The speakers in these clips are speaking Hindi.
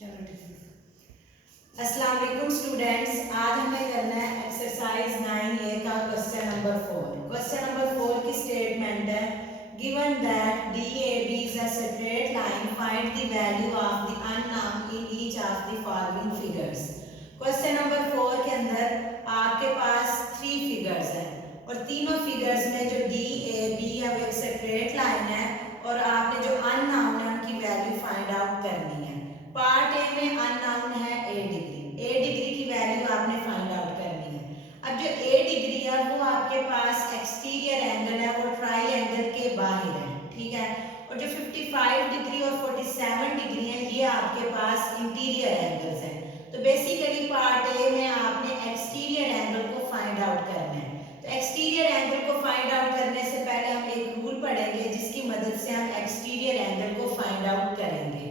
चलो ठीक है। अस्सलाम वालेकुम स्टूडेंट्स, आज हमें करना है एक्सरसाइज 9A का क्वेश्चन नंबर 4। क्वेश्चन नंबर 4 की स्टेटमेंट है given that DAB is a separate line, find the value of the unknown in each of the following figures. Question number 4 के अंदर आपके पास 3 फिगर्स हैं और तीनों फिगर्स में जो DAB है वो एक सेपरेट लाइन है और आपने जो अननोन है उनकी वैल्यू फाइंड आउट करनी है। पार्ट ए में अननोन है ए डिग्री की वैल्यू आपने फाइंड आउट करनी है। अब जो ए डिग्री है वो आपके पास एक्सटीरियर एंगल है, वो ट्राइएंगल के बाहर है, ठीक है। और जो 55 डिग्री और 47 डिग्री है ये आपके पास इंटीरियर एंगल्स हैं। तो बेसिकली पार्ट ए में आपने एक्सटीरियर एंगल को फाइंड आउट करना है। तो एक्सटीरियर एंगल को फाइंड आउट करने से पहले हम एक रूल पढ़ेंगे जिसकी मदद से हम एक्सटीरियर एंगल को फाइंड आउट करेंगे।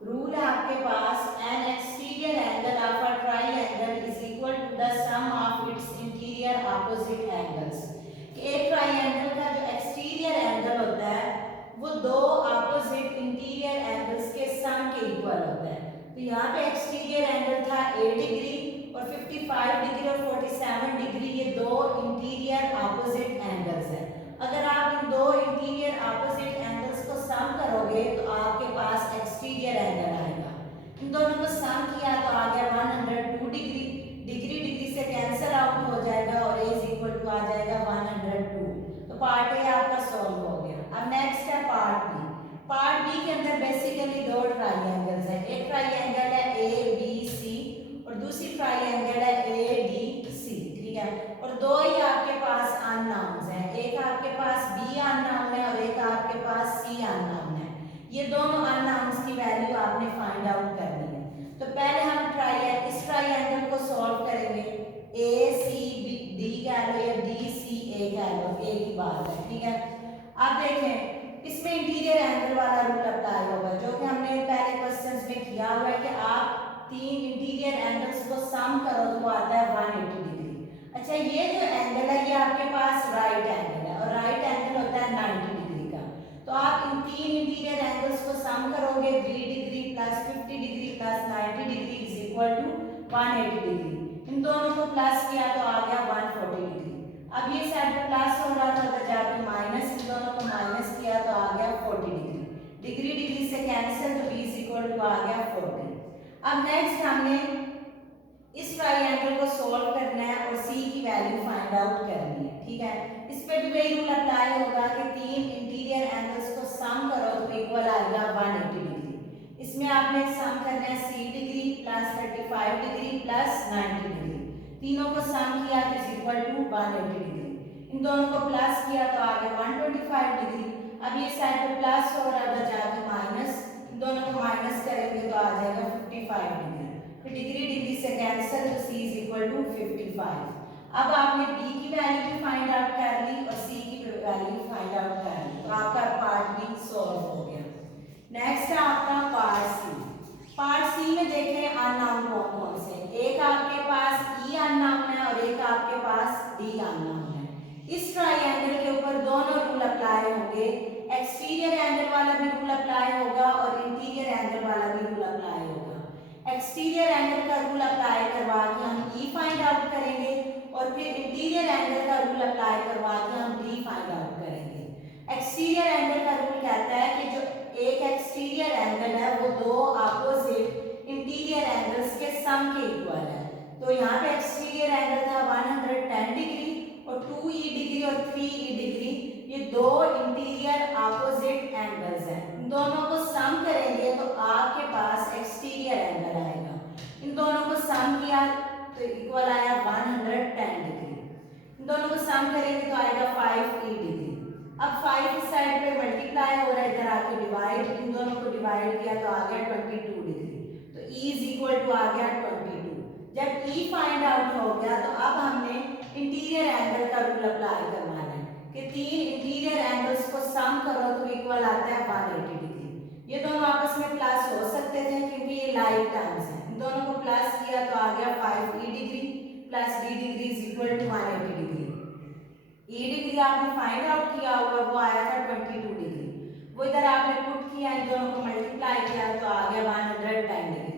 रूल है आपके पास an exterior angle of a triangle is equal to the sum of its interior opposite angles. एक ट्राइएंगल का जो एक्सटीरियर एंगल होता है वो दो ऑपोजिट इंटीरियर एंगल्स के सम के इक्वल होता है। तो यहाँ पे एक्सटीरियर एंगल था ए डिग्री और 55 डिग्री और 47 डिग्री, ये दो इंटीरियर ऑपोजिट एंगल्स हैं। अगर आप इन दो इंटीरियर ऑपोजिट एंगल्स को सम करोगे तो आपके पास एक्सटीरियर एंगल आएगा। इन दोनों को सम किया तो आ गया 102 डिग्री। डिग्री डिग्री से कैंसिल आउट हो जाएगा और a इज इक्वल टू आ जाएगा 102। तो पार्ट ए आपका सॉल्व हो गया। अब नेक्स्ट है पार्ट बी। पार्ट बी के अंदर बेसिकली दो ट्राइएंगल्स हैं। एक ट्राइएंगल है ए बी सी और दूसरी ट्राइएंगल है ए डी सी, ठीक है। और दो ही आपके पास अननोन्स हैं, एक आपके पास बी अननोन है और एक आपके पास सी अननोन है। ये दोनों अननोन्स की वैल्यू आपने फाइंड आउट करनी है। तो पहले हम इस ट्राइएंगल को सॉल्व करेंगे। ए सी डी कह लो या डी सी ए कह लो, एक ही बात है, ठीक है। अब देखें इसमें इंटीरियर एंगल वाला रूल अप्लाई होगा जो कि हमने पहले क्वेश्चंस में किया हुआ है कि आप तीन इंटीरियर एंगल्स को सम करो तो आता है 180 डिग्री। अच्छा, ये जो एंगल है ये आपके पास राइट एंगल है और राइट एंगल होता है 90 डिग्री का। तो आप इन तीन इंटीरियर एंगल्स को सम करोगे 3 degree plus 50 degree plus 90 degree is equal to 180 degree. इन दोनों को प्लस किया तो आ गया 140 डिग्री। अब ये साइड प्लस हो रहा था तो जाके माइनस, इन दोनों को माइनस किया तो आ गया 40 डिग्री। डिग्री डिग्री से कैंसिल तो b इज इक्वल टू आ गया 40। अब नेक्स्ट हमने इस ट्राइएंगल को सॉल्व करना है और c की वैल्यू फाइंड आउट करनी है, ठीक है। इस पे भी वही रूल अप्लाई होगा कि तीन इंटीरियर एंगल्स को सम करो तो इक्वल आएगा 180 डिग्री। इसमें आपने सम करना है c degree plus 35 degree plus 90 degree. तीनों को सम किया तो इज इक्वल टू 180 डिग्री। इन दोनों को प्लस किया तो आ गया 125 डिग्री। अब ये साइड पे प्लस हो रहा था जाके माइनस, इन दोनों को माइनस करेंगे तो आ जाएगा 55 डिग्री। फिर डिग्री डिग्री से कैंसिल तो c इज इक्वल टू 55। अब आपने b की वैल्यू भी फाइंड आउट कर ली और c की वैल्यू फाइंड आउट कर ली, तो आपका पार्ट बी सॉल्व हो गया। नेक्स्ट है आपका पार्ट सी। पार्ट सी में देखें अननोन कौन कौन से। एक आपके पास e अननोन है और एक आपके पास d अननोन है। इस ट्राइएंगल के ऊपर दोनों रूल अप्लाई होंगे, एक्सटीरियर एंगल वाला भी रूल अप्लाई होगा और इंटीरियर एंगल वाला भी रूल अप्लाई होगा। एक्सटीरियर एंगल का रूल अप्लाई करवा के हम E फाइंड आउट करेंगे और फिर इंटीरियर एंगल का रूल अप्लाई करवा के हम D फाइंड आउट करेंगे। एक्सटीरियर एंगल का रूल कहता है कि जो एक एक्सटीरियर एंगल है वो दो अपोजिट इंटीरियर एंगल्स के सम के इक्वल है। तो यहाँ पे एक्सटीरियर एंगल था 110 डिग्री और 2e डिग्री और 3e डिग्री, ये दो इंटीरियर अपोजिट एंगल्स हैं। इन दोनों को सम करेंगे तो आपके पास एक्सटीरियर एंगल आएगा। इन दोनों को सम किया तो इक्वल आया 110 डिग्री। इन दोनों को सम करेंगे तो आएगा 5e डिग्री। अब 5 इस साइड पे मल्टीप्लाई हो रहा है, इधर आके डिवाइड, इन दोनों को डिवाइड किया तो आ गया 22 डिग्री। तो e इज इक्वल टू आ गया 22। जब e फाइंड आउट हो गया तो अब हमने इंटीरियर एंगल का रूल अप्लाई करना है कि तीन इंटीरियर एंगल्स को सम करो तो इक्वल आता है 180 डिग्री। ये दोनों आपस में प्लस हो सकते थे क्योंकि ये लाइक टर्म्स हैं। इन दोनों को प्लस किया तो आ गया 5e degree plus d degree is equal to 180 degree. e degree आपने फाइंड आउट किया हुआ वो आया था 22 डिग्री, वो इधर आपने पुट किया, इन दोनों को मल्टीप्लाई किया तो आ गया 110 डिग्री।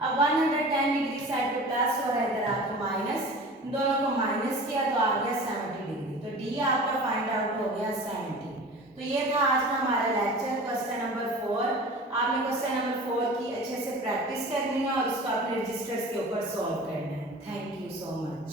अब 110 डिग्री साइड पे प्लस और इधर आपको माइनस, दोनों को माइनस किया तो आ गया 70 डिग्री। तो डी आपका फाइंड आउट हो गया 70। तो ये था आज का हमारा लेक्चर क्वेश्चन नंबर 4। आपने क्वेश्चन नंबर 4 की अच्छे से प्रैक्टिस करनी है और उसको अपने रजिस्टर्स के ऊपर सॉल्व करना है। Thank you so much.